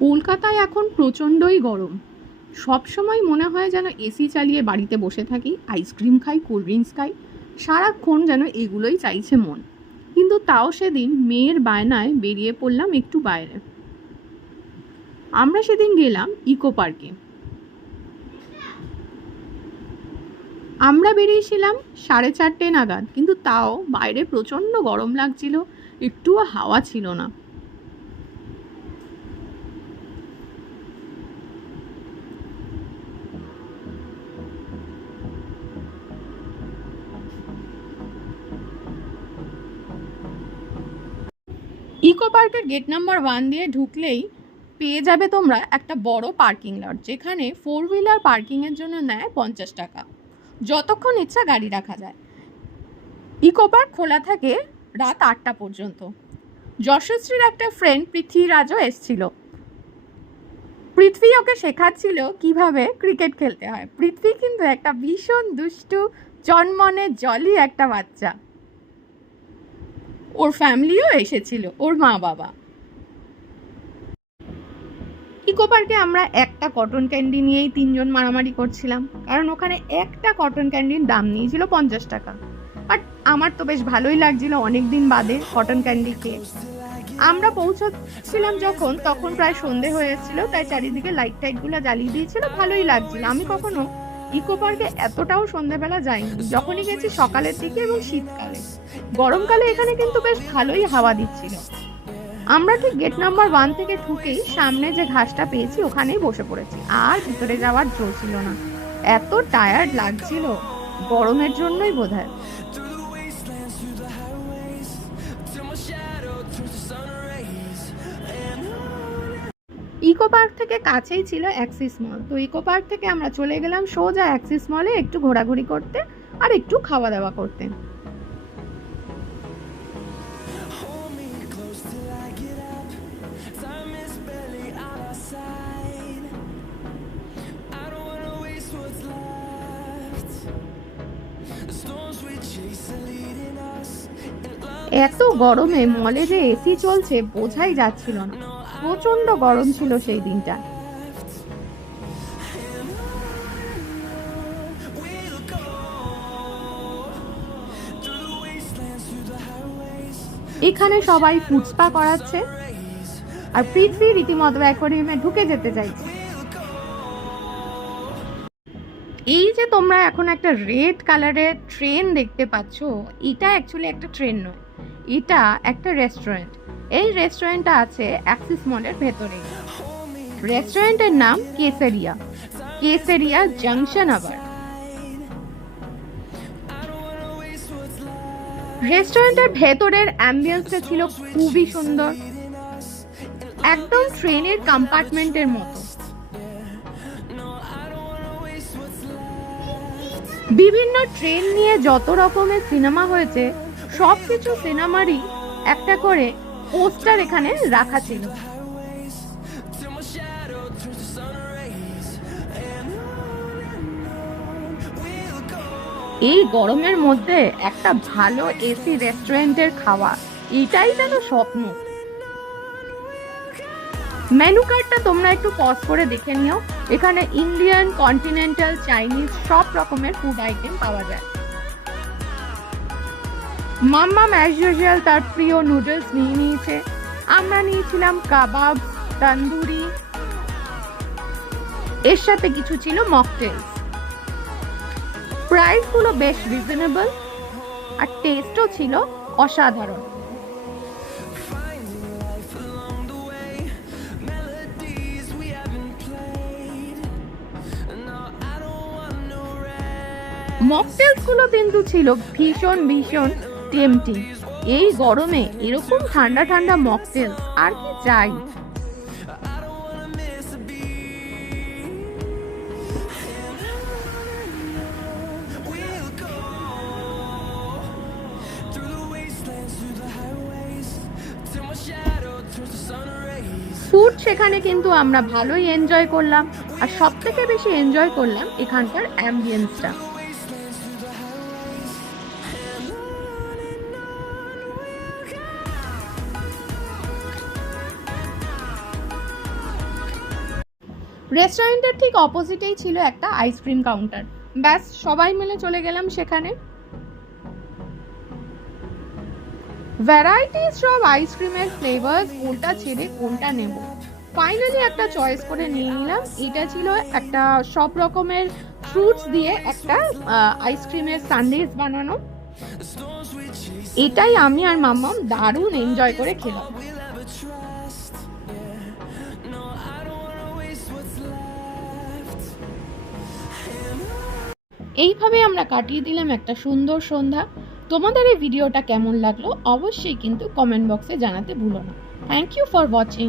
কলকাতায় এখন প্রচণ্ডই গরম। সব সময় মনে হয় যেন এসি চালিয়ে বাড়িতে বসে থাকি, আইসক্রিম খাই, কোল্ড ড্রিঙ্কস খাই, সারাক্ষণ যেন এগুলোই চাইছে মন। কিন্তু তাও সেদিন মেয়ের বায়নায় বেরিয়ে পড়লাম একটু বাইরে। আমরা সেদিন গেলাম ইকো পার্কে। আমরা বেরিয়েছিলাম 4:30 নাগাদ, কিন্তু তাও বাইরে প্রচণ্ড গরম লাগছিল, একটুও হাওয়া ছিল না। ইকো পার্কের গেট নাম্বার 1 দিয়ে ঢুকলেই পেয়ে যাবে তোমরা একটা বড় পার্কিং লট, যেখানে 4 হুইলার পার্কিংয়ের জন্য নেয় 50 টাকা। যতক্ষণ ইচ্ছা গাড়ি রাখা যায়। ইকো পার্ক খোলা থাকে রাত 8টা পর্যন্ত। যশস্বীর একটা ফ্রেন্ড পৃথ্বীরাজও এসছিল। পৃথ্বী ওকে শেখাচ্ছিল কিভাবে ক্রিকেট খেলতে হয়। পৃথ্বী কিন্তু একটা ভীষণ দুষ্টু, চনমনে জলি একটা বাচ্চা। ওর ফ্যামিলিও এসেছিল, ওর মা বাবা। ইকো পার্কে আমরা একটা কটন ক্যান্ডি নিয়েই 3জন মারামারি করছিলাম, কারণ ওখানে একটা কটন ক্যান্ডির দাম নিয়েছিল 50 টাকা। বাট আমার তো বেশ ভালোই লাগছিল অনেকদিন বাদে কটন ক্যান্ডি খেয়ে। আমরা পৌঁছচ্ছিলাম যখন, তখন প্রায় সন্ধে হয়ে এসেছিল, তাই চারিদিকে লাইট টাইটগুলো জ্বালিয়ে দিয়েছিল, ভালোই লাগছিল। আমি কখনো ইকো পার্কে এতটাও সন্ধ্যেবেলা যাইনি, যখনই গেছি সকালের দিকে এবং শীতকালে। গরমকালে এখানে কিন্তু বেশ ভালোই হাওয়া দিচ্ছিল। আমরা ঠিক গেট নাম্বার 1 থেকে ঢুকেই সামনে যে ঘাসটা পেয়েছি ওখানেই বসে পড়েছি। আর ভিতরে যাওয়ার জো ছিল না, এত টায়ার্ড লাগছিল, গরমের জন্যই বোধহয়। ইকো পার্ক থেকে কাছেই ছিল অ্যাক্সিস মল, তো ইকো পার্ক থেকে আমরা চলে গেলাম সোজা অ্যাক্সিস মলে একটু ঘোরাঘুরি করতে আর একটু খাওয়া দাওয়া করতে। এত গরমে মলে যে এসি চলছে বোঝাই যাচ্ছিল না, প্রচন্ড গরম ছিল সেই দিনটা। এখানে সবাই ফুড স্পা করাচ্ছে, আর পৃথ্বী রীতিমতো অ্যাকোয়ারিয়ামে ঢুকে যেতে চাইছে। এই যে তোমরা এখন একটা রেড কালারের ট্রেন দেখতে পাচ্ছ, এটা অ্যাকচুয়ালি একটা ট্রেন নয়, এটা একটা রেস্টুরেন্ট। এই রেস্টুরেন্টটা আছে অ্যাক্সিস মলের ভেতরে। রেস্টুরেন্টের নাম কেসারিয়া, কেসারিয়া জাংশন। আবার রেস্টুরেন্টের ভেতরের অ্যাম্বিয়েন্সটা ছিল খুবই সুন্দর, একদম ট্রেনের কম্পার্টমেন্টের মতো। বিভিন্ন ট্রেন নিয়ে যত রকমের সিনেমা হয়েছে, সবকিছু সিনেমারই একটা করে পোস্টার এখানে রাখা ছিল। এই গরমের মধ্যে একটা ভালো এসি রেস্টুরেন্টের খাওয়া, এটাই যেন স্বপ্ন। মেনু কার্ডটা তোমরা একটু পজ করে দেখে নিও। এখানে ইন্ডিয়ান, কন্টিনেন্টাল, চাইনিজ সব রকমের ফুড আইটেম পাওয়া যায়। মাম্মাম অ্যাজ ইউজুয়াল তার প্রিয় নুডলস নিয়ে নিয়েছে। আমরা নিয়েছিলাম কাবাব, তন্দুরি, এর সাথে কিছু ছিল মকটেলস। প্রাইস গুলো বেশ রিজনেবল, আর টেস্টও ছিল অসাধারণ। মকটেলস গুলো কিন্তু ছিল ভীষণ ভীষণ টেম্পটিং। এই গরমে এরকম ঠান্ডা ঠান্ডা মকটেলস আর কি চাই। ফুড সেখানে কিন্তু আমরা ভালোই এনজয় করলাম, আর সব থেকে বেশি এনজয় করলাম এখানকার অ্যাম্বিয়েন্সটা। রেস্টুরেন্টের ঠিক অপোজিটেই ছিল একটা আইসক্রিম কাউন্টার। ব্যাস সবাই মিলে চলে গেলাম সেখানে। ভ্যারাইটিস সব আইসক্রিমের ফ্লেভার্স, কোনটা ছেড়ে কোনটা নেব। ফাইনালি একটা চয়েস করে নিয়ে নিলাম। এটা ছিল একটা সব রকমের ফ্রুটস দিয়ে একটা আইসক্রিমের সানডেজ বানানো। এটাই আমি আর মাম্মাম দারুণ এনজয় করে খেলাম। এইভাবে আমরা কাটিয়ে দিলাম একটা সুন্দর সন্ধ্যা। তোমাদের এই ভিডিওটা কেমন লাগলো অবশ্যই কিন্তু কমেন্ট বক্সে জানাতে ভুলো না। Thank you for watching.